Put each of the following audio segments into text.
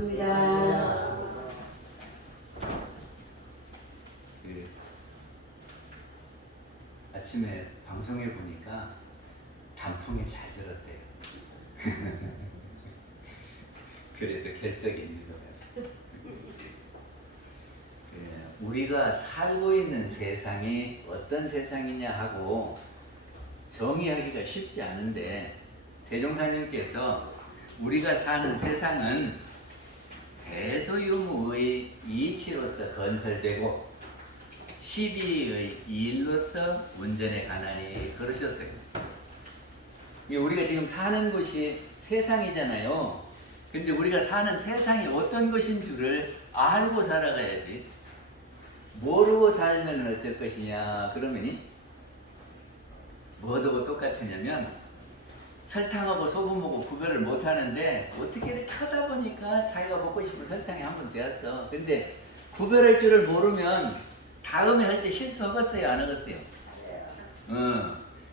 반갑습니다. 아침에 방송해 보니까 단풍이 잘 들었대요. 그래서 결석이 있는 것 같습니다. 우리가 살고 있는 세상이 어떤 세상이냐 하고 정의하기가 쉽지 않은데, 대종사님께서 우리가 사는 세상은 대소유무의 이치로서 건설되고 시비의 일로서 운전에 가나니 그러셨어요. 우리가 지금 사는 곳이 세상이잖아요. 근데 우리가 사는 세상이 어떤 것인 줄을 알고 살아가야지. 모르고 살면 어떨 것이냐 그러면이 뭐하고 똑같으냐면, 설탕하고 소금하고 구별을 못하는데 어떻게 이렇게 하다 보니까 자기가 먹고 싶은 설탕이 한 번 되었어. 근데 구별할 줄을 모르면 다음에 할 때 실수하겠어요, 안 하겠어요?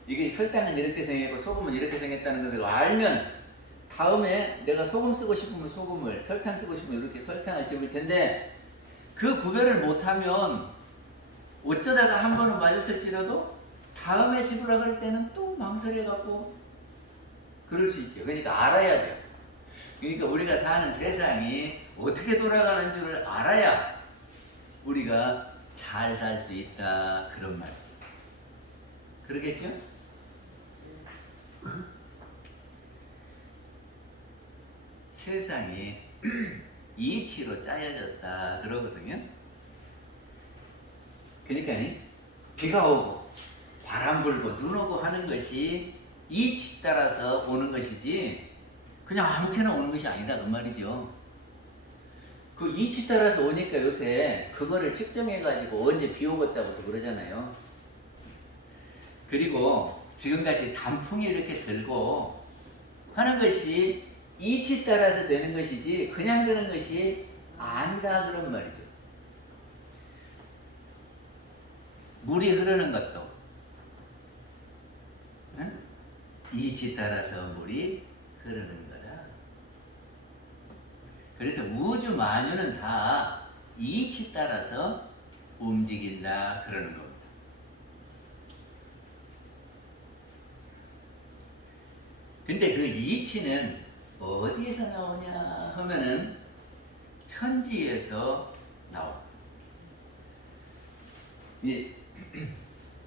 이게 설탕은 이렇게 생겼고 소금은 이렇게 생겼다는 것을 알면 다음에 내가 소금 쓰고 싶으면 소금을, 설탕 쓰고 싶으면 이렇게 설탕을 집을 텐데, 그 구별을 못하면 어쩌다가 한 번은 맞았을지라도 다음에 집으라고 할 때는 또 망설여갖고 그럴 수 있죠. 그러니까 알아야 돼요. 그러니까 우리가 사는 세상이 어떻게 돌아가는 줄을 알아야 우리가 잘 살 수 있다, 그런 말이죠. 그러겠죠? 세상이 이치로 짜여졌다 그러거든요. 그러니까 비가 오고 바람 불고 눈 오고 하는 것이 이치 따라서 오는 것이지 그냥 아무렇게나 오는 것이 아니다, 그 말이죠. 그 이치 따라서 오니까 요새 그거를 측정해 가지고 언제 비 오겠다고 그러잖아요. 그리고 지금같이 단풍이 이렇게 들고 하는 것이 이치 따라서 되는 것이지 그냥 되는 것이 아니다, 그런 말이죠. 물이 흐르는 것도 이치 따라서 물이 흐르는 거다. 그래서 우주 만유는 다 이치 따라서 움직인다, 그러는 겁니다. 근데 그 이치는 어디에서 나오냐 하면은 천지에서 나옵니다.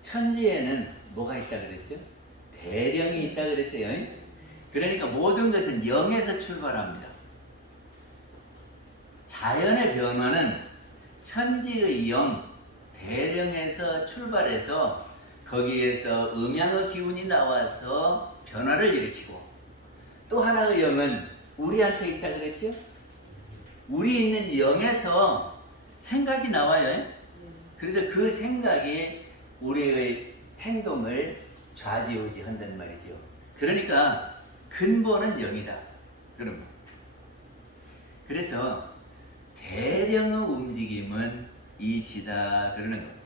천지에는 뭐가 있다 그랬죠? 대령이 있다 그랬어요. 그러니까 모든 것은 영에서 출발합니다. 자연의 변화는 천지의 영, 대령에서 출발해서 거기에서 음양의 기운이 나와서 변화를 일으키고, 또 하나의 영은 우리한테 있다 그랬죠? 우리 있는 영에서 생각이 나와요. 그래서 그 생각이 우리의 행동을 좌지우지 한단 말이죠. 그러니까 근본은 영이다, 그럼. 그래서 대령의 움직임은 이치다, 그러는 겁니다.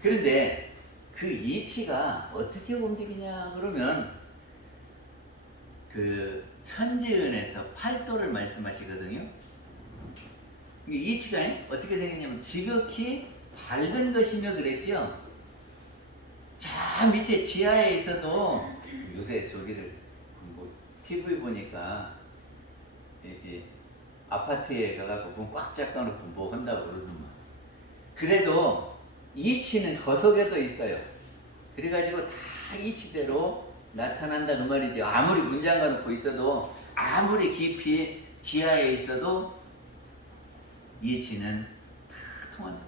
그런데 그 이치가 어떻게 움직이냐 그러면 그 천지은에서 팔도를 말씀하시거든요. 이치가 어떻게 생겼냐면 지극히 밝은 것이며 그랬죠. 저 밑에 지하에 있어도, 요새 저기를 뭐 TV 보니까 아파트에 가갖고 문 꽉 잡아놓고 뭐 한다고 그러더만. 그래도 이치는 거석에도 있어요. 그래가지고 다 이치대로 나타난다, 그 말이죠. 아무리 문 잠가놓고 있어도, 아무리 깊이 지하에 있어도 이치는 다 통한다.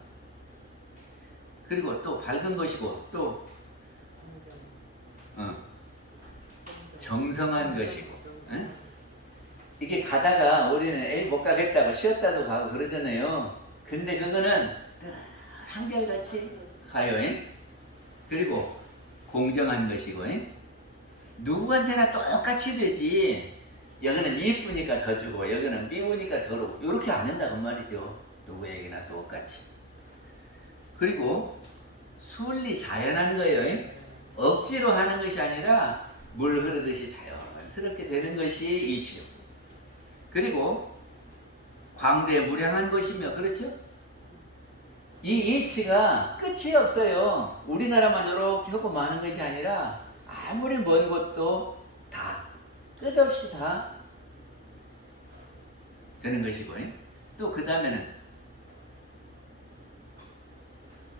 그리고 또 밝은 것이고 또 정성한 것이고, 응? 이게 가다가 우리는 에이 못 가겠다고 쉬었다도 가고 그러잖아요. 근데 그거는 한결같이 가요. 그리고 공정한 것이고, 누구한테나 똑같이 되지, 여기는 이쁘니까 더 주고 여기는 미우니까 더 주고 이렇게 안 된다고 말이죠. 누구에게나 똑같이. 그리고 순리 자연한 거예요. 억지로 하는 것이 아니라 물 흐르듯이 자연스럽게 되는 것이 이치요. 그리고 광대무량한 것이며, 그렇죠? 이 이치가 끝이 없어요. 우리나라만 이렇게 하고 많은 것이 아니라 아무리 먼 곳도 다 끝없이 다 되는 것이고, 또 그 다음에는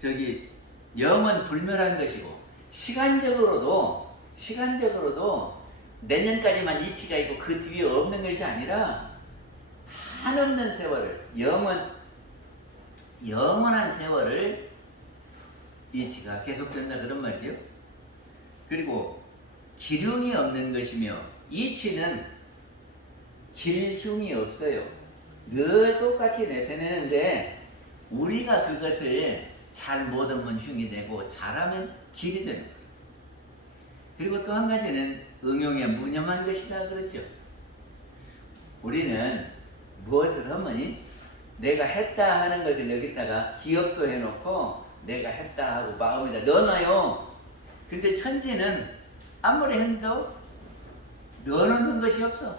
저기 영은 불멸한 것이고, 시간적으로도 내년까지만 이치가 있고 그 뒤에 없는 것이 아니라 한없는 세월을, 영원한 세월을 이치가 계속된다, 그런 말이죠. 그리고 기흉이 없는 것이며, 이치는 길흉이 없어요. 늘 똑같이 나타내는데 우리가 그것을 잘 못하면 흉이 되고 잘하면 길이 되는 거예요. 그리고 또 한 가지는 응용에 무념한 것이다, 그랬죠. 우리는 무엇을 하면 내가 했다 하는 것을 여기다가 기억도 해놓고 내가 했다 하고 마음에다 넣어놔요. 근데 천지는 아무리 해도 넣어놓는 것이 없어.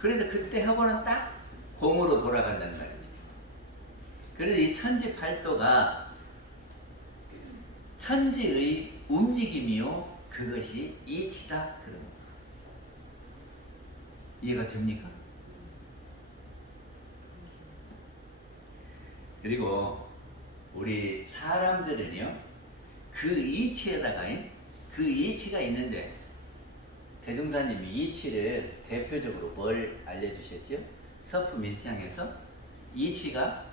그래서 그때 하고는 딱 공으로 돌아간다는 말이지. 그래서 이 천지 팔도가 천지의 움직임이요, 그것이 이치다, 그런 거. 이해가 됩니까? 그리고 우리 사람들은요, 그 이치에다가 그 이치가 있는데, 대종사님이 이치를 대표적으로 뭘 알려주셨죠? 서품 1장에서 이치가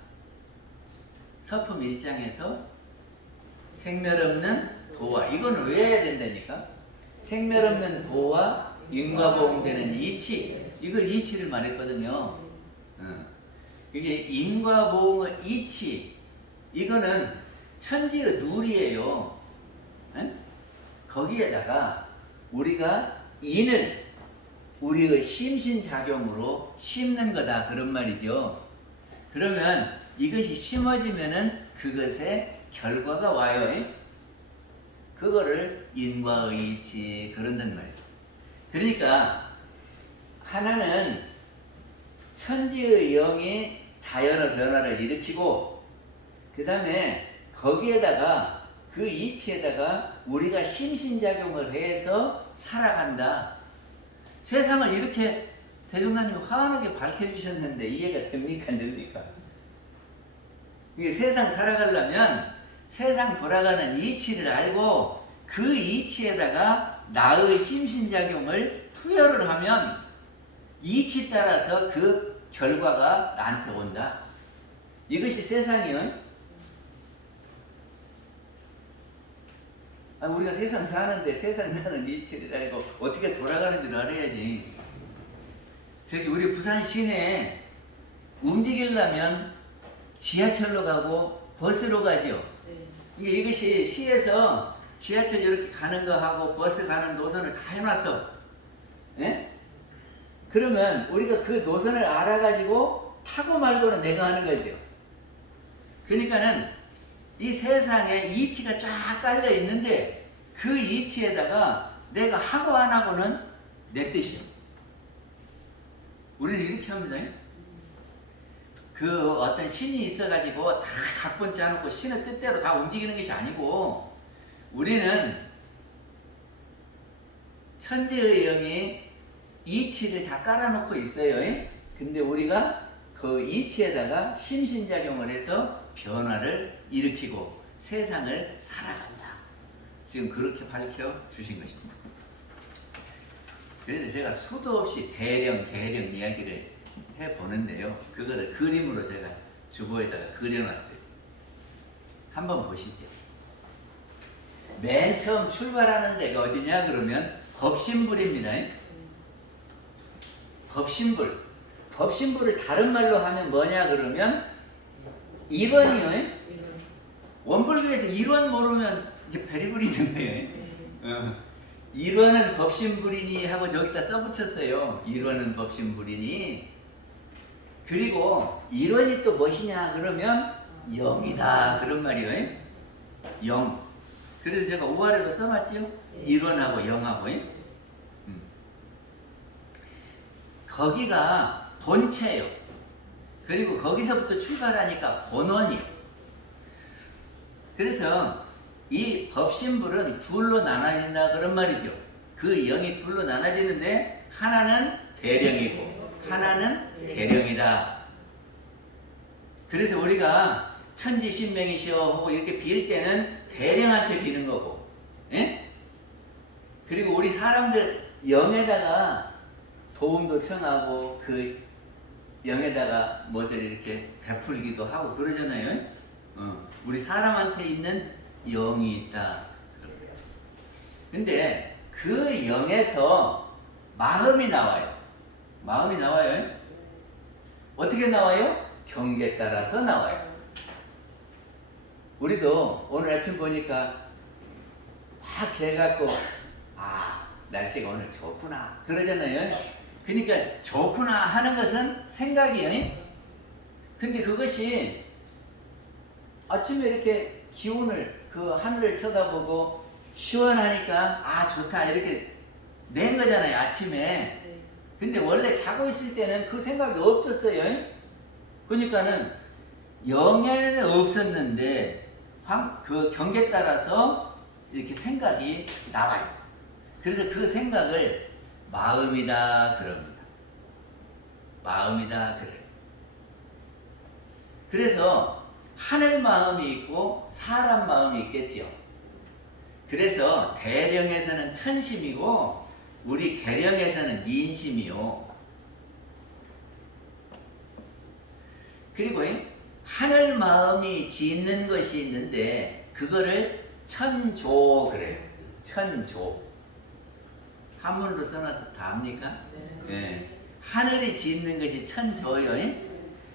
서품 1장에서 생멸없는 도와, 이거는 왜 해야 된다니까? 생멸없는 도와 인과보응되는 이치, 이걸 이치를 말했거든요. 이게 인과보응의 이치, 이거는 천지의 누리예요. 거기에다가 우리가 인을 우리의 심신작용으로 심는 거다, 그런 말이죠. 그러면 이것이 심어지면은 그것의 결과가 와요. 그거를 인과의 이치, 그런단 말이에요. 그러니까 하나는 천지의 영이 자연의 변화를 일으키고, 그 다음에 거기에다가 그 이치에다가 우리가 심신작용을 해서 살아간다. 세상을 이렇게 대종사님 환하게 밝혀주셨는데 이해가 됩니까, 안 됩니까? 이게 세상 살아가려면 세상 돌아가는 이치를 알고 그 이치에다가 나의 심신작용을 투여를 하면 이치 따라서 그 결과가 나한테 온다. 이것이 세상이요. 우리가 세상 사는데 세상 사는 이치를 알고 어떻게 돌아가는지를 알아야지. 저기 우리 부산 시내에 움직이려면 지하철로 가고 버스로 가죠. 이것이 시에서 지하철 이렇게 가는 거 하고 버스 가는 노선을 다 해놨어. 예? 그러면 우리가 그 노선을 알아가지고 타고 말고는 내가 하는 거죠. 그러니까는 이 세상에 이치가 쫙 깔려 있는데 그 이치에다가 내가 하고 안 하고는 내 뜻이에요. 우리는 이렇게 합니다. 그 어떤 신이 있어가지고 다 각본 짜놓고 신의 뜻대로 다 움직이는 것이 아니고, 우리는 천지의 영이 이치를 다 깔아놓고 있어요. 근데 우리가 그 이치에다가 심신작용을 해서 변화를 일으키고 세상을 살아간다. 지금 그렇게 밝혀주신 것입니다. 그래서 제가 수도 없이 대령, 계령 이야기를 해보는데요. 그거를 그림으로 제가 주보에다가 그려놨어요. 한번 보시죠. 맨 처음 출발하는 데가 어디냐 그러면 법신불입니다. 법신불. 법신불을 다른 말로 하면 뭐냐 그러면 1원이요. 원불교에서 1원 모르면 이제 베리불이는 거예요. 1원은 법신불이니 하고 저기다 써붙였어요. 1원은 법신불이니. 그리고 1원이 또 무엇이냐 그러면 영이다, 그런 말이에요. 영. 그래서 제가 오아래로 써놨지요. 1원하고 0하고. 거기가 본체예요. 그리고 거기서부터 출발하니까 본원이요. 그래서 이 법신불은 둘로 나눠진다 그런 말이죠. 그 영이 둘로 나눠지는데 하나는 대령이고 하나는 계령이다. 그래서 우리가 천지신명이시여 하고 이렇게 빌 때는 대령한테 비는 거고, 예? 그리고 우리 사람들 영에다가 도움도 청하고 그 영에다가 무엇을 이렇게 베풀기도 하고 그러잖아요. 우리 사람한테 있는 영이 있다. 근데 그 영에서 마음이 나와요. 마음이 나와요. 어떻게 나와요? 경계에 따라서 나와요. 우리도 오늘 아침 보니까 막 개갖고 날씨가 오늘 좋구나 그러잖아요. 그러니까 좋구나 하는 것은 생각이에요. 근데 그것이 아침에 이렇게 기운을 그 하늘을 쳐다보고 시원하니까 좋다 이렇게 낸 거잖아요, 아침에. 근데 원래 자고 있을 때는 그 생각이 없었어요. 그러니까는 영에는 없었는데 그 경계에 따라서 이렇게 생각이 나와요. 그래서 그 생각을 마음이다 그럽니다. 마음이다 그래요. 그래서 하늘 마음이 있고 사람 마음이 있겠죠. 그래서 대령에서는 천심이고 우리 계령에서는 인심이요. 그리고 하늘 마음이 짓는 것이 있는데 그거를 천조 그래요. 천조. 한문으로 써놔서 다 압니까? 네. 하늘이 짓는 것이 천조요.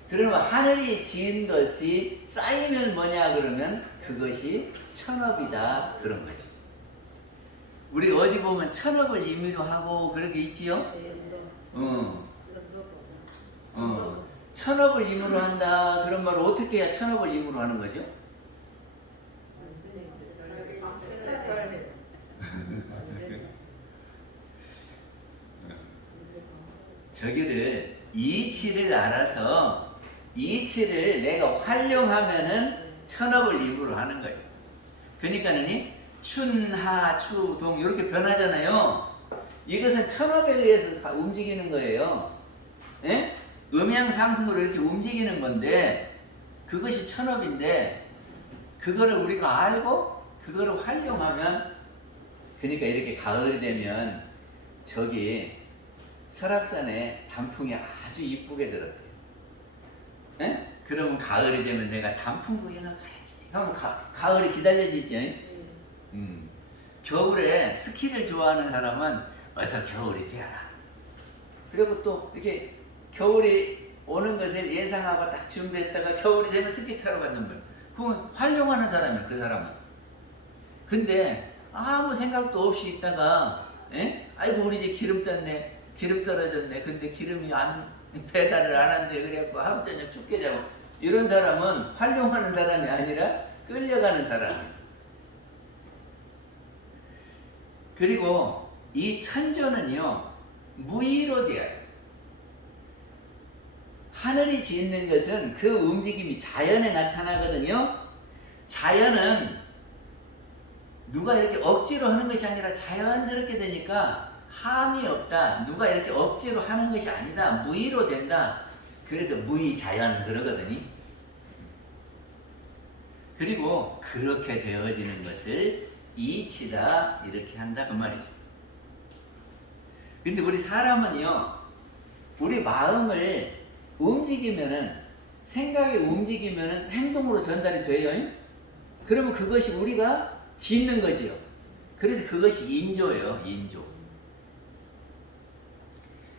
그러면 하늘이 지은 것이 쌓이면 뭐냐 그러면 그것이 천업이다 그런 거지. 우리 어디 보면 천업을 임의로 하고 그렇게 있지요? 천업을 임의로 한다 그런 말을 어떻게 해야 천업을 임의로 하는 거죠? 저기를 이치를 알아서 이치를 내가 활용하면은 천업을 임의로 하는 거예요. 그러니까는 춘, 하, 추, 동 이렇게 변하잖아요. 이것은 천업에 의해서 움직이는 거예요. 예? 음양 상승으로 이렇게 움직이는 건데 그것이 천업인데 그거를 우리가 알고 그거를 활용하면 그러니까 이렇게 가을이 되면 저기 설악산에 단풍이 아주 이쁘게 들었대요. 예? 그러면 가을이 되면 내가 단풍 구경을 가야지. 형 가을이 기다려지지. 겨울에 스키를 좋아하는 사람은 어서 겨울이 되어라. 그리고 또 이렇게 겨울이 오는 것을 예상하고 딱 준비했다가 겨울이 되면 스키 타러 가는 거예요. 그건 활용하는 사람이에요, 그 사람은. 근데 아무 생각도 없이 있다가 아이고 우리 이제 기름 떴네, 기름 떨어졌네. 근데 기름이 배달을 안 한대. 그래갖고 하루 저녁 춥게 자고. 이런 사람은 활용하는 사람이 아니라 끌려가는 사람이에요. 그리고 이 천조는요 무의로 되어요. 하늘이 짓는 것은 그 움직임이 자연에 나타나거든요. 자연은 누가 이렇게 억지로 하는 것이 아니라 자연스럽게 되니까 함이 없다. 누가 이렇게 억지로 하는 것이 아니다. 무의로 된다. 그래서 무의자연 그러거든요. 그리고 그렇게 되어지는 것을 이치다 이렇게 한다 그 말이죠. 근데 우리 사람은요 우리 마음을 움직이면은 생각이 움직이면은 행동으로 전달이 돼요. 그러면 그것이 우리가 짓는 거지요. 그래서 그것이 인조예요. 인조.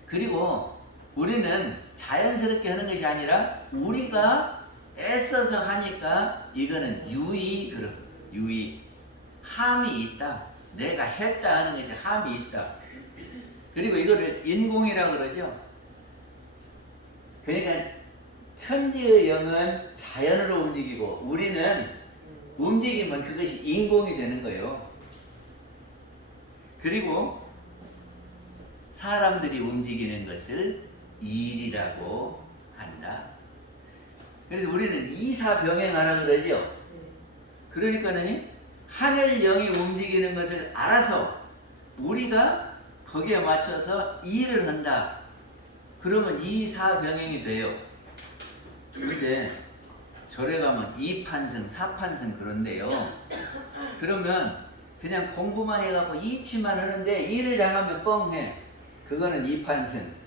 그리고 우리는 자연스럽게 하는 것이 아니라 우리가 애써서 하니까 이거는 유의 그런 유의 함이 있다. 내가 했다 하는 것이 함이 있다. 그리고 이거를 인공이라고 그러죠. 그러니까 천지의 영은 자연으로 움직이고 우리는 움직이면 그것이 인공이 되는 거예요. 그리고 사람들이 움직이는 것을 일이라고 한다. 그래서 우리는 이사병행하라 그러죠. 그러니까는 하늘 영이 움직이는 것을 알아서 우리가 거기에 맞춰서 일을 한다. 그러면 이사병행이 돼요. 그런데 절에 가면 이판승, 사판승 그런데요. 그러면 그냥 공부만 해갖고 이치만 하는데 일을 잘하면 뻥해. 그거는 이판승.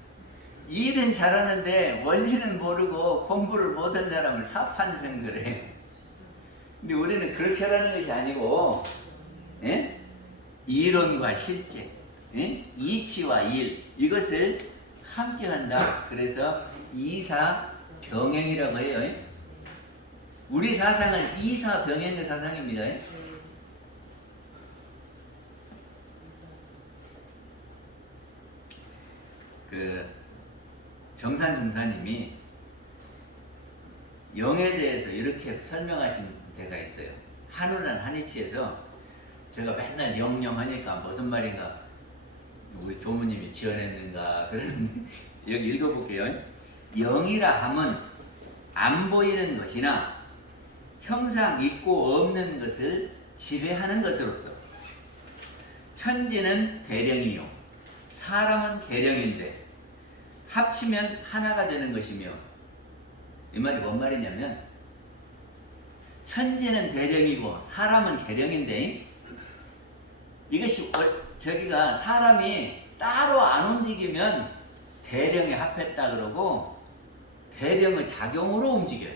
일은 잘하는데 원리는 모르고 공부를 못한 사람을 사판승 그래. 근데 우리는 그렇게 하라는 것이 아니고, 예? 이론과 실제, 예? 이치와 일, 이것을 함께 한다. 그래서 이사병행이라고 해요. 예? 우리 사상은 이사병행의 사상입니다. 예? 그 정산 중사님이 영에 대해서 이렇게 설명하신 데가 있어요. 한운한 한이치에서 제가 맨날 영영 하니까 무슨 말인가 우리 교무님이 지어냈는가 그런 여기 읽어볼게요. 영이라 함은 안 보이는 것이나 형상 있고 없는 것을 지배하는 것으로서 천지는 대령이요 사람은 계령인데 합치면 하나가 되는 것이며, 이 말이 뭔 말이냐면 천지는 대령이고 사람은 계령인데, 이것이 저기가 사람이 따로 안 움직이면 대령에 합했다 그러고 대령의 작용으로 움직여요.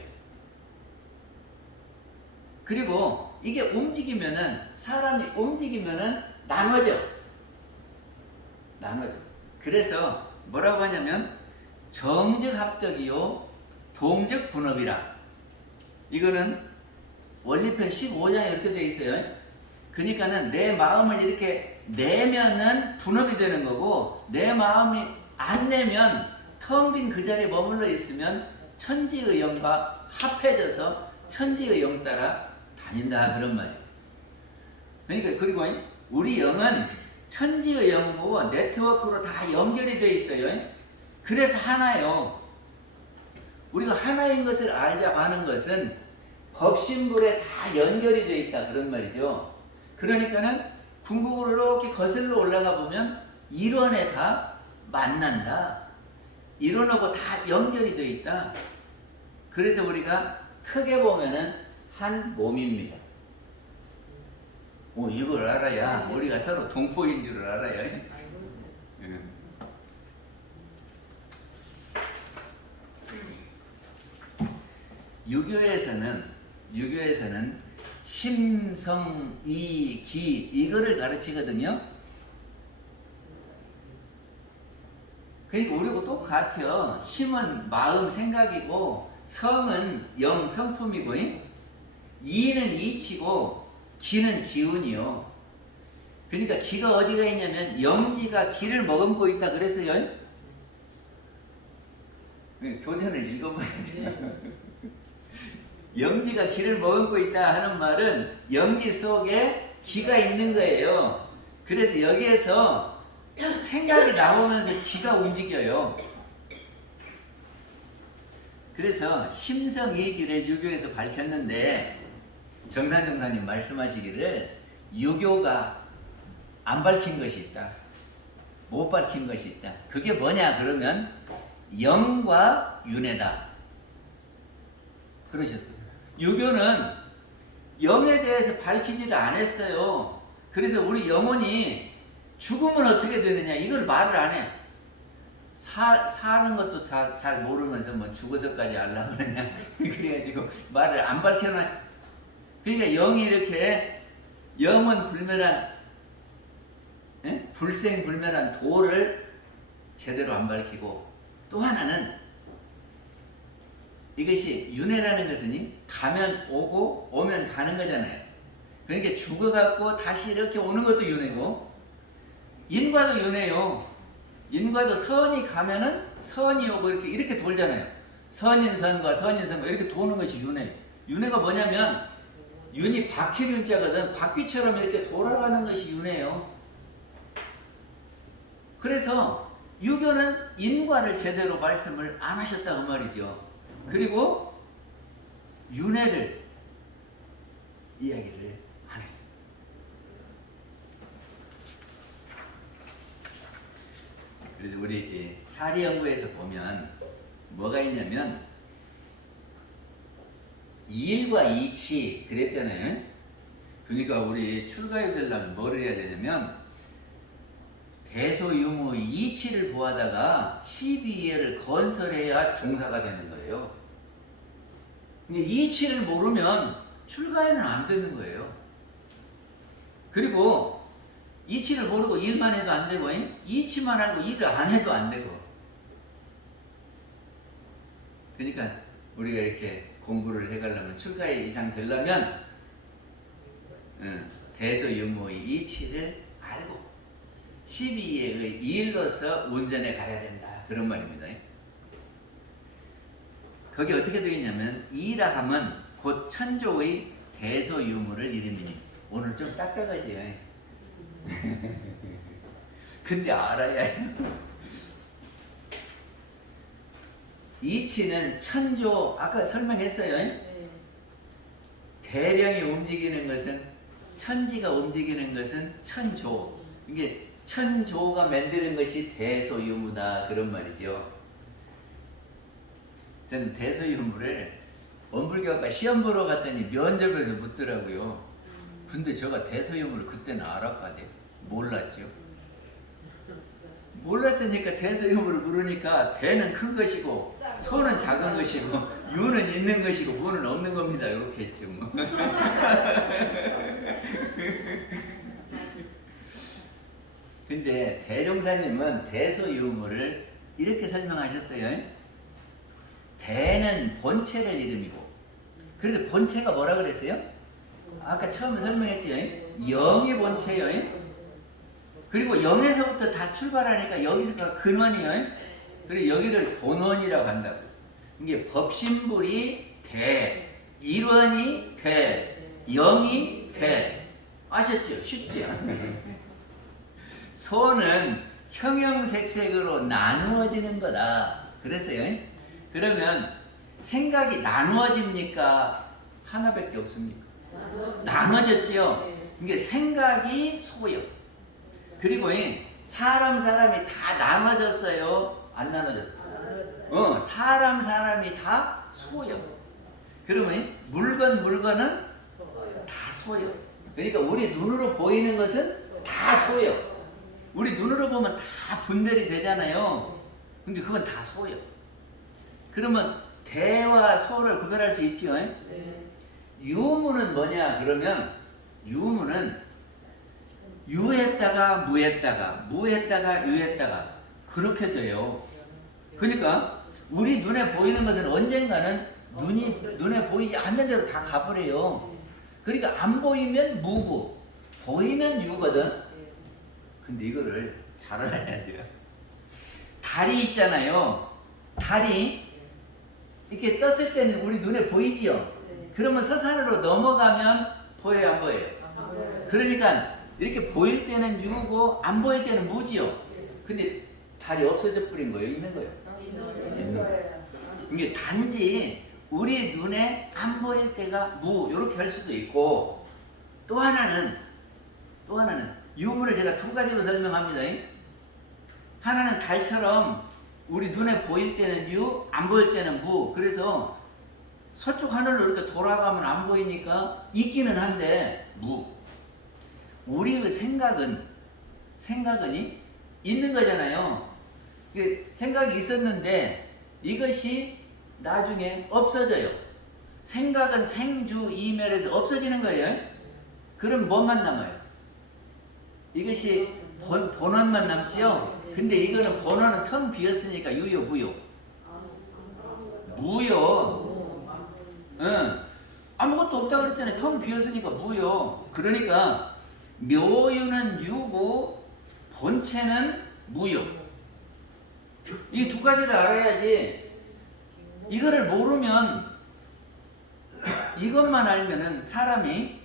그리고 이게 움직이면은 사람이 움직이면은 나눠져. 그래서 뭐라고 하냐면 정적 합덕이요 동적 분업이라. 이거는 원리편 15장에 이렇게 되어 있어요. 그러니까는 내 마음을 이렇게 내면은 분업이 되는 거고, 내 마음이 안 내면 텅 빈 그 자리에 머물러 있으면 천지의 영과 합해져서 천지의 영 따라 다닌다 그런 말이에요. 그러니까 그리고 우리 영은 천지의 영이고 네트워크로 다 연결이 되어 있어요. 그래서 하나요. 우리가 하나인 것을 알자고 하는 것은 법신불에 다 연결이 되어 있다 그런 말이죠. 그러니까는 궁극으로 이렇게 거슬러 올라가 보면 일원에 다 만난다. 일원하고 다 연결이 되어 있다. 그래서 우리가 크게 보면은 한 몸입니다. 이걸 알아야 우리가 서로 동포인 줄을 알아야. 유교에서는 심, 성, 이, 기 이거를 가르치거든요. 그러니까 우리하고 똑같아요. 심은 마음, 생각이고 성은 영, 성품이고 이는 이치고 기는 기운이요. 그러니까 기가 어디가 있냐면 영지가 기를 머금고 있다 그랬어요. 교전을 읽어봐야 돼요. 영지가 기를 머금고 있다 하는 말은 영지 속에 기가 있는 거예요. 그래서 여기에서 생각이 나오면서 기가 움직여요. 그래서 심성이기를 유교에서 밝혔는데, 정산정사님 말씀하시기를 유교가 안 밝힌 것이 있다, 못 밝힌 것이 있다. 그게 뭐냐 그러면 영과 윤회다 그러셨어요. 유교는 영에 대해서 밝히지를 않았어요. 그래서 우리 영혼이 죽으면 어떻게 되느냐 이걸 말을 안 해. 사는 것도 잘 모르면서 뭐 죽어서까지 하려고 그러냐 그래가지고 말을 안 밝혀놨어. 그러니까 영이 이렇게 영원 불멸한 불생불멸한 도를 제대로 안 밝히고, 또 하나는 이것이 윤회라는 것은 가면 오고 오면 가는 거잖아요. 그러니까 죽어갖고 다시 이렇게 오는 것도 윤회고, 인과도 윤회요. 인과도 선이 가면은 선이 오고 이렇게 돌잖아요. 선인선과 선인선과 이렇게 도는 것이 윤회. 윤회가 뭐냐면 윤이 바퀴 윤자거든. 바퀴처럼 이렇게 돌아가는 것이 윤회요. 그래서 유교는 인과를 제대로 말씀을 안 하셨다고 말이죠. 그리고 윤회를 이야기를 안 했어요. 그래서 우리 사리연구에서 보면 뭐가 있냐면 이일과 이치 그랬잖아요. 그러니까 우리 출가요 되려면 뭐를 해야 되냐면 대소유무 이치를 보하다가 12예를 건설해야 종사가 되는 거예요. 이치를 모르면 출가에는 안 되는 거예요. 그리고 이치를 모르고 일만 해도 안 되고 이치만 하고 일을 안 해도 안 되고. 그러니까 우리가 이렇게 공부를 해가려면 출가에 이상 되려면 대소유무의 이치를 알고 12예의 일로서 운전에 가야 된다. 그런 말입니다. 거기 어떻게 되겠냐면 이라 하면 곧 천조의 대소유무를 이름이니. 오늘 좀 딱딱하지요. 근데 알아야 해요. 이치는 천조, 아까 설명했어요. 대령이 움직이는 것은, 천지가 움직이는 것은 천조. 이게 천조가 만드는 것이 대소유무다. 그런 말이죠. 저는 대소유무를 원불교학과 시험 보러 갔더니 면접에서 묻더라고요. 근데 제가 대소유무를 그때는 알았거든요. 몰랐죠. 몰랐으니까 대소유무를 물으니까 대는 큰 것이고 소는 작은 것이고 유는 있는 것이고 무는 없는 겁니다. 이렇게 했죠. 뭐. 근데 대종사님은 대소유무를 이렇게 설명하셨어요. 대는 본체를 이름이고, 그래서 본체가 뭐라 그랬어요? 아까 처음에 설명했죠. 영이 본체예요. 그리고 영에서부터 다 출발하니까 여기서가 근원이에요. 그리고 여기를 본원이라고 한다고. 이게 법신불이 대, 일원이 대, 영이 대. 아셨죠? 쉽죠? 소는 형형색색으로 나누어지는 거다. 그랬어요. 그러면 생각이 나누어집니까? 하나밖에 없습니까? 나눠졌지요. 이게 생각이 소요. 그리고 사람이 다 나눠졌어요? 안 나눠졌어요? 사람이 다 소요. 그러면 물건은 다 소요. 그러니까 우리 눈으로 보이는 것은 다 소요. 우리 눈으로 보면 다 분별이 되잖아요. 근데 그건 다 소요. 그러면 대와 소를 구별할 수 있죠? 유무는 뭐냐? 그러면 유무는 유했다가 무했다가 무했다가 유했다가 그렇게 돼요. 그러니까 우리 눈에 보이는 것은 언젠가는 눈에 보이지 않는 대로 다 가버려요. 그러니까 안 보이면 무고 보이면 유거든. 근데 이거를 잘 알아야 돼요. 달이 있잖아요. 달이 이렇게 떴을 때는 우리 눈에 보이지요. 그러면 서산으로 넘어가면 보여요, 안 보여요? 그러니까 이렇게 보일 때는 유고 안 보일 때는 무지요. 근데 달이 없어져 버린 거예요, 있는 거예요? 있는 거예요. 이게 단지 우리 눈에 안 보일 때가 무 이렇게 할 수도 있고, 또 하나는 유무를 제가 두 가지로 설명합니다. 하나는 달처럼 우리 눈에 보일 때는 유, 안 보일 때는 무. 그래서 서쪽 하늘로 이렇게 돌아가면 안 보이니까 있기는 한데 무. 우리의 생각은 있는 거잖아요. 생각이 있었는데 이것이 나중에 없어져요. 생각은 생주 이멸해서 없어지는 거예요. 그럼 뭐만 남아요? 이것이 본원만 남지요. 근데 이거는 본원은 텅 비었으니까 유요 무요. 무요. 아무것도 없다 그랬잖아요. 텅 비었으니까 무요. 그러니까 묘유는 유고 본체는 무요. 이 두 가지를 알아야지. 이거를 모르면, 이것만 알면은 사람이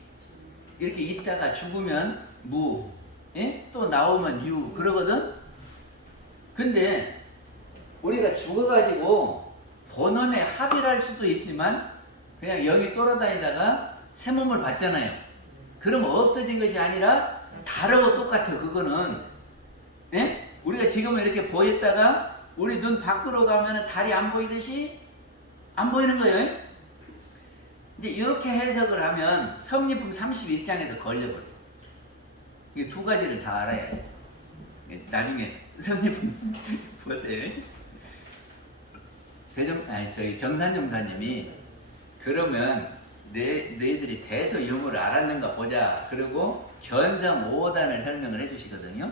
이렇게 있다가 죽으면 무, 또 나오면 유 그러거든. 근데 우리가 죽어가지고 본원에 합의를 할 수도 있지만 그냥 영이 돌아다니다가 새 몸을 받잖아요. 그러면 없어진 것이 아니라 다르고 똑같아. 그거는 예? 우리가 지금 이렇게 보였다가 우리 눈 밖으로 가면 달이 안 보이듯이 안 보이는 거예요. 이제 이렇게 해석을 하면 성리품 31장에서 걸려버려. 이게 두 가지를 다 알아야지. 나중에 성리품 보세요. 저희 정산용사님이 그러면 너희들이 대소 유무를 알았는가 보자. 그리고 견성 5단을 설명을 해주시거든요.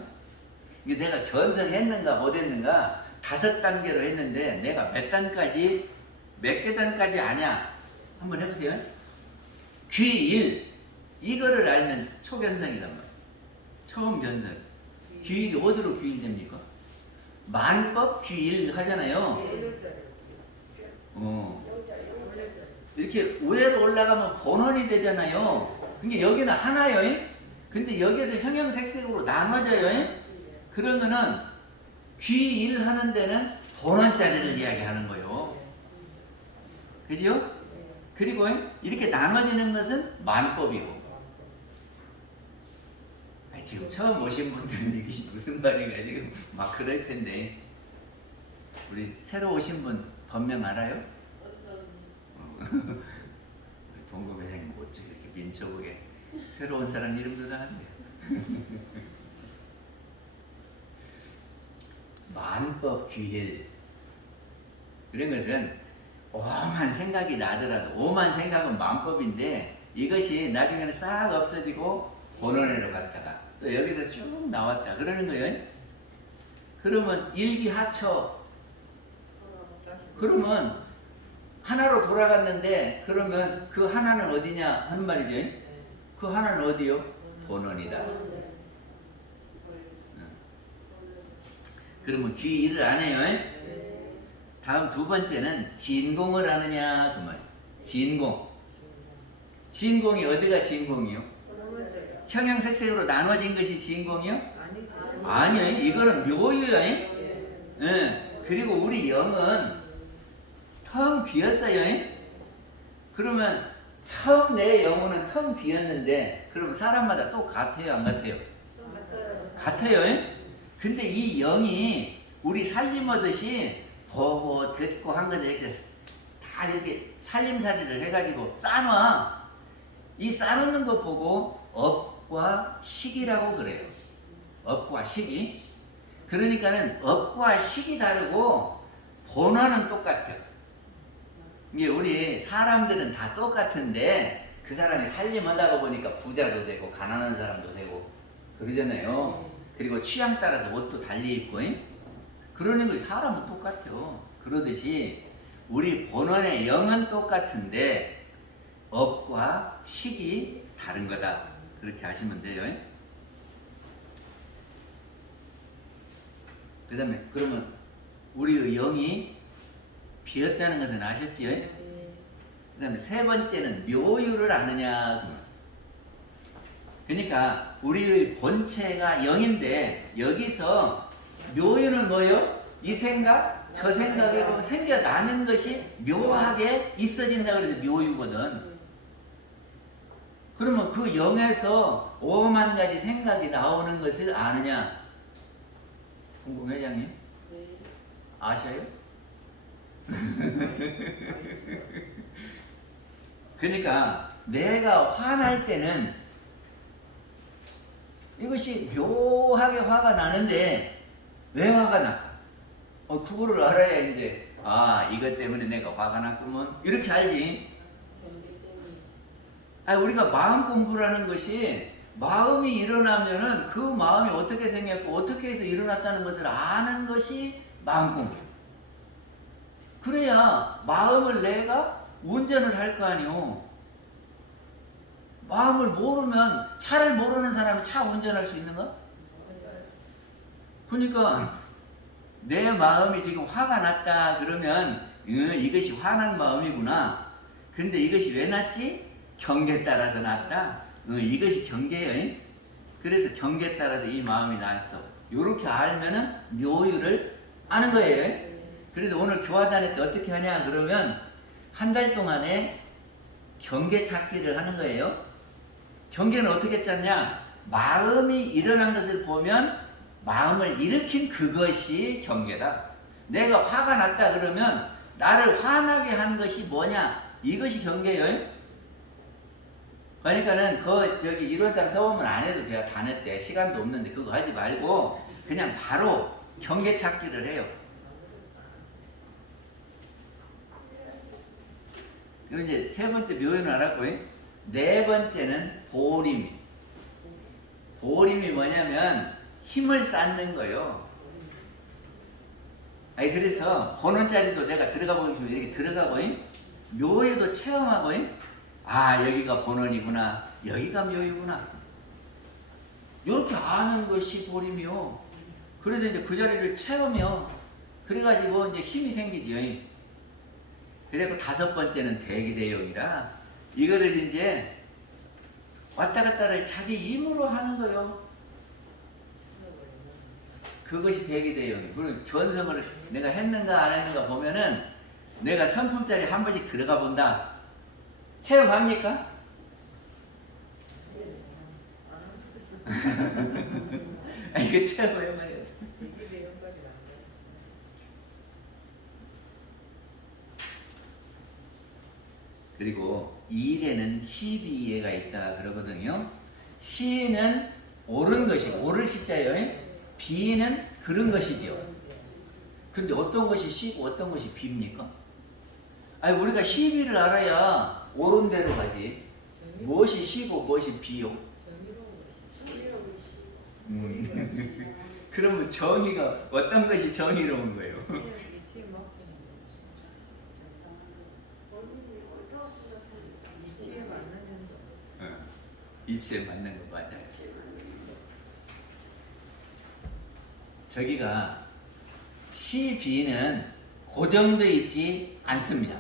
이게 내가 견성했는가 못했는가 5단계로 했는데 내가 몇 단까지 몇 개 단까지 아냐 한번 해보세요. 귀일 이거를 알면 초견성이란 말이에요. 처음 견성. 귀일이 어디로 귀일됩니까? 만법 귀일 하잖아요. 이렇게 위로 올라가면 본원이 되잖아요. 근데 여기는 하나요. 근데 여기서 형형색색으로 나눠져요. 그러면은 귀일 하는 데는 본원자리를 이야기하는 거예요. 그죠? 그리고 이렇게 나눠지는 것은 만법이고. 지금 처음 오신 분들은 이것이 무슨 말인가 지금 막 그럴 텐데 우리 새로 오신 분 법명 알아요? 동국 회장님 어찌 이렇게 민초국에 새로운 사람 이름도 다 하네요. 만법 귀일 이런 것은 오만 생각이 나더라도 오만 생각은 만법인데 이것이 나중에는 싹 없어지고 본원으로 갔다가 또 여기서 쭉 나왔다 그러는 거예요. 그러면 일기하처 그러면 하나로 돌아갔는데 그러면 그 하나는 어디냐 하는 말이죠. 그 하나는 어디요? 본원이다. 그러면 귀일을 안 해요. 다음 두 번째는 진공을 아느냐 그 말. 진공. 진공이 어디가 진공이요? 형형색색으로 나눠진 것이 진공이요? 아니요. 이거는 묘유요. 그리고 우리 영은 텅 비었어요. 그러면 처음 내 영혼은 텅 비었는데 그럼 사람마다 또 같아요 안 같아요? 같아요. 근데 이 영이 우리 살림하듯이 보고 듣고 한 것을 이렇게 다 이렇게 살림살이를 해가지고 싸놔. 이 싸놓는 것 보고 업과 식이라고 그래요. 업과 식이. 그러니까는 업과 식이 다르고 본원은 똑같아요. 이게 우리 사람들은 다 똑같은데 그 사람이 살림하다가 보니까 부자도 되고 가난한 사람도 되고 그러잖아요. 그리고 취향 따라서 옷도 달리 입고 그러는 거 사람은 똑같아요. 그러듯이 우리 본원의 영은 똑같은데 업과 식이 다른 거다. 그렇게 아시면 돼요. 그 다음에 그러면 우리의 영이 비었다는 것은 아셨지요? 그 다음에 세 번째는 묘유를 아느냐. 그러니까 우리의 본체가 영인데 여기서 묘유는 뭐예요? 이 생각, 저 생각으로 생겨나는 것이 묘하게 있어진다 그래서 묘유거든. 그러면 그 영에서 5만 가지 생각이 나오는 것을 아느냐? 공공 회장님? 아셔요? 그러니까 내가 화날 때는 이것이 묘하게 화가 나는데 왜 화가 날까? 그거를 알아야 이제 이것 때문에 내가 화가 났구먼 이렇게 알지. 우리가 마음 공부라는 것이 마음이 일어나면은 그 마음이 어떻게 생겼고 어떻게 해서 일어났다는 것을 아는 것이 마음 공부예요. 그래야 마음을 내가 운전을 할 거 아니오. 마음을 모르면 차를 모르는 사람이 차 운전할 수 있는가? 그러니까 내 마음이 지금 화가 났다 그러면 이것이 화난 마음이구나. 근데 이것이 왜 났지? 경계에 따라서 났다. 이것이 경계예요. 그래서 경계에 따라서 이 마음이 났어. 이렇게 알면은 묘유를 아는 거예요. 그래서 오늘 교화단회 때 어떻게 하냐 그러면 한 달 동안에 경계 찾기를 하는 거예요. 경계는 어떻게 찾냐? 마음이 일어난 것을 보면 마음을 일으킨 그것이 경계다. 내가 화가 났다 그러면 나를 화나게 한 것이 뭐냐? 이것이 경계예요. 그러니까는 저기 이론상 서보면 안 해도 돼요. 단어 때 시간도 없는데 그거 하지 말고 그냥 바로 경계 찾기를 해요. 그리고 이제 세 번째 묘연을 알았고요. 네 번째는 보림. 보림이 뭐냐면 힘을 쌓는 거예요. 아니 그래서 보는 자리도 내가 들어가 보겠습니다. 이렇게 들어가고 묘에도 체험하고 아 여기가 본원이구나, 여기가 묘이구나, 이렇게 아는 것이 보림이요. 그래서 이제 그 자리를 체험해요. 그래가지고 이제 힘이 생기죠. 그리고 다섯 번째는 대기대용이라 이거를 이제 왔다 갔다를 자기 힘으로 하는 거요. 그것이 대기대용이에요. 그리고 견성을 내가 했는가 안 했는가 보면은 내가 선품자리 한 번씩 들어가 본다. 체험합니까? 이거 체험해봐요. 그리고 일에는 시비예가 있다 그러거든요. 시는 옳은 것이고, 옳을 시자예요. 비는 그런 것이죠. 근데 어떤 것이 시고 어떤 것이 비입니까? 아니 우리가 시비를 알아야 옳은 대로 가지. 무엇이 시고 무엇이 비요? 그러면 정의가 어떤 것이 정의로운 거예요? 이치에 맞는 거 맞아요. 저기가 시, 비는 고정되어 있지 않습니다.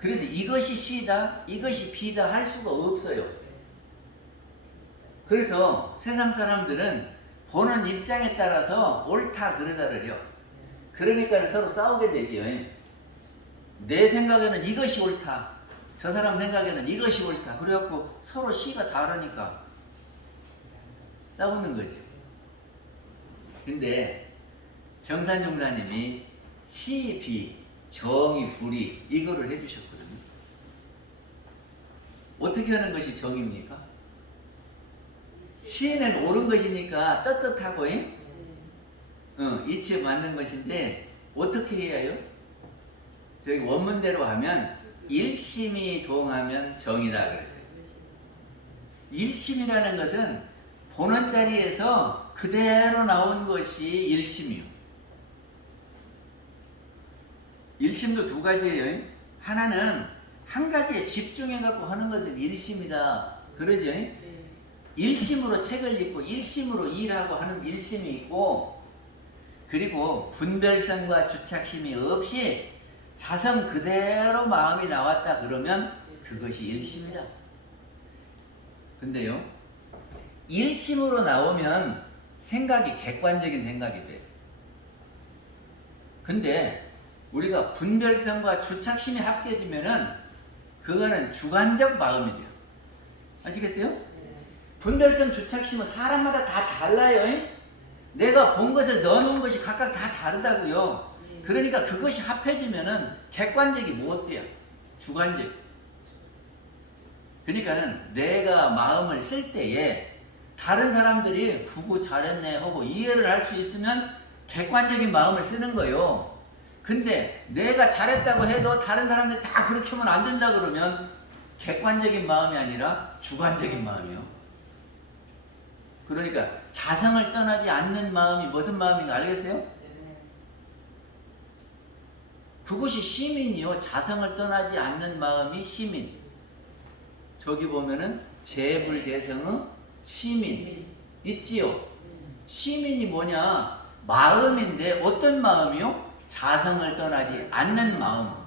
그래서 이것이 시다, 이것이 비다 할 수가 없어요. 그래서 세상 사람들은 보는 입장에 따라서 옳다 그러다를 해요. 그러니까 서로 싸우게 되지요. 내 생각에는 이것이 옳다, 저 사람 생각에는 이것이 옳다. 그래갖고 서로 시가 다르니까 싸우는 거죠. 근데 정산용사님이 시, 비, 정의, 불의 이거를 해주셨거든요. 어떻게 하는 것이 정입니까? 시는 옳은 것이니까 떳떳하고 이치에 맞는 것인데 어떻게 해야 해요? 저기 원문대로 하면 일심이 동하면 정이다 그랬어요. 일심이라는 것은 보는 자리에서 그대로 나온 것이 일심이요. 일심도 두 가지예요. 하나는 한 가지에 집중해 갖고 하는 것을 일심이다 그러죠. 일심으로 책을 읽고 일심으로 일하고 하는 일심이 있고, 그리고 분별성과 주착심이 없이 자성 그대로 마음이 나왔다 그러면 그것이 일심이다. 근데요, 일심으로 나오면 생각이 객관적인 생각이 돼요. 근데 우리가 분별성과 주착심이 합해지면은 그거는 주관적 마음이 돼요. 아시겠어요? 분별성, 주착심은 사람마다 다 달라요. 내가 본 것을 넣어놓은 것이 각각 다 다르다고요. 그러니까 그것이 합해지면은 객관적이 못 돼요. 주관적. 그러니까는 내가 마음을 쓸 때에 다른 사람들이 구구 잘했네 하고 이해를 할 수 있으면 객관적인 마음을 쓰는 거예요. 근데 내가 잘했다고 해도 다른 사람들이 다 그렇게 하면 안 된다 그러면 객관적인 마음이 아니라 주관적인 마음이요. 그러니까 자성을 떠나지 않는 마음이 무슨 마음인가 알겠어요? 그것이 시민이요. 자성을 떠나지 않는 마음이 시민. 저기 보면은 재불재성의 시민 있지요. 시민이 뭐냐? 마음인데 어떤 마음이요? 자성을 떠나지 않는 마음.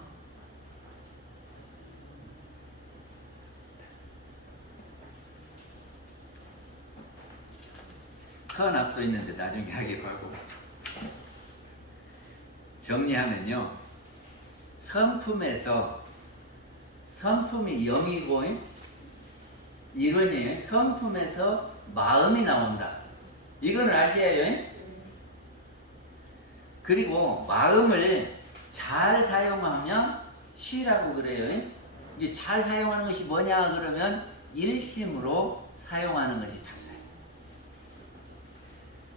선악도 있는데 나중에 하기로 하고, 정리하면요, 성품에서 성품이 영이고 이론이에요. 성품에서 마음이 나온다. 이건 아셔야요. 그리고 마음을 잘 사용하면 시라고 그래요. 이게 잘 사용하는 것이 뭐냐 그러면 일심으로 사용하는 것이 잘 사용.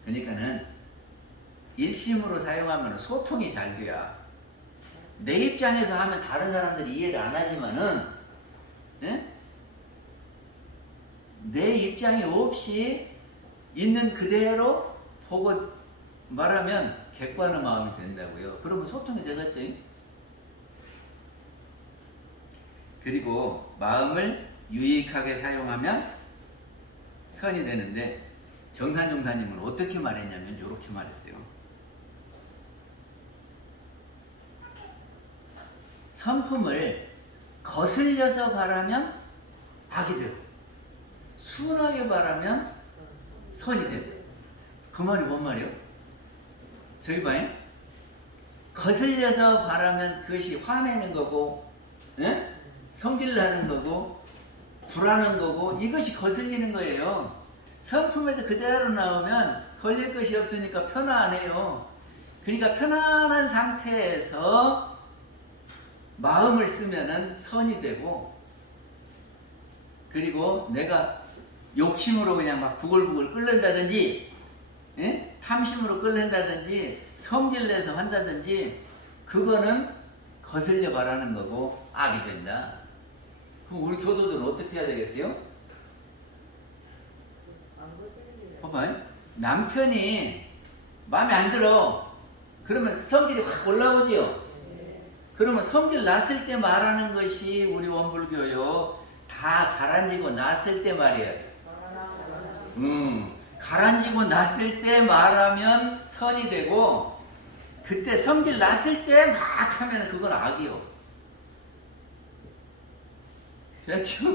그러니까는 일심으로 사용하면 소통이 잘 돼야. 내 입장에서 하면 다른 사람들이 이해를 안 하지만은 내 입장이 없이 있는 그대로 보고 말하면 객관의 마음이 된다고요. 그러면 소통이 되겠죠. 그리고 마음을 유익하게 사용하면 선이 되는데 정산종사님은 어떻게 말했냐면 이렇게 말했어요. 성품을 거슬려서 바라면 악이 되고 순하게 바라면 선이 되고. 그 말이 뭔 말이요? 저기 봐요. 거슬려서 바라면 그것이 화내는 거고 성질나는 거고 불안한 거고 이것이 거슬리는 거예요. 성품에서 그대로 나오면 걸릴 것이 없으니까 편안해요. 그러니까 편안한 상태에서 마음을 쓰면은 선이 되고, 그리고 내가 욕심으로 그냥 막 부글부글 끓는다든지 탐심으로 끓는다든지 성질내서 한다든지 그거는 거슬려 바라는 거고 악이 된다. 그럼 우리 교도들은 어떻게 해야 되겠어요? 봐봐요. 남편이 마음에 안 들어. 그러면 성질이 확 올라오지요. 그러면 성질 났을 때 말하는 것이 우리 원불교요. 다 가라앉고 났을 때 말이에요. 가라앉고 났을 때 말하면 선이 되고, 그때 성질 났을 때 막 하면 그건 악이요. 됐죠?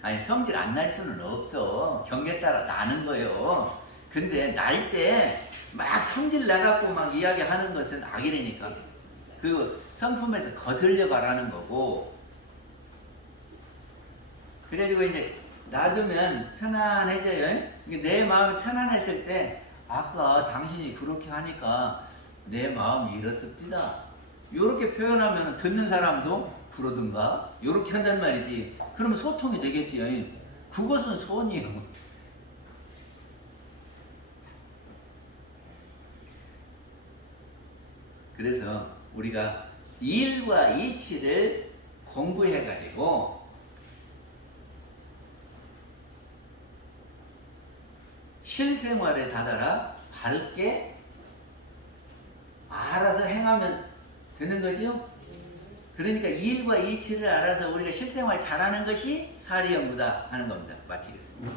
아니 성질 안 날 수는 없어. 경계에 따라 나는 거예요. 근데 날 때 막 성질 나갖고 막 이야기하는 것은 악이라니까. 그 성품에서 거슬려 바라는 거고. 그래가지고 이제 놔두면 편안해져요. 내 마음이 편안했을 때 아까 당신이 그렇게 하니까 내 마음이 이렇습니다. 이렇게 표현하면 듣는 사람도 그러든가 이렇게 한단 말이지. 그러면 소통이 되겠지. 그것은 선이에요. 그래서 우리가 일과 이치를 공부해가지고 실생활에 다다라 밝게 알아서 행하면 되는 거죠. 그러니까 일과 이치를 알아서 우리가 실생활 잘하는 것이 사리연구다 하는 겁니다. 마치겠습니다.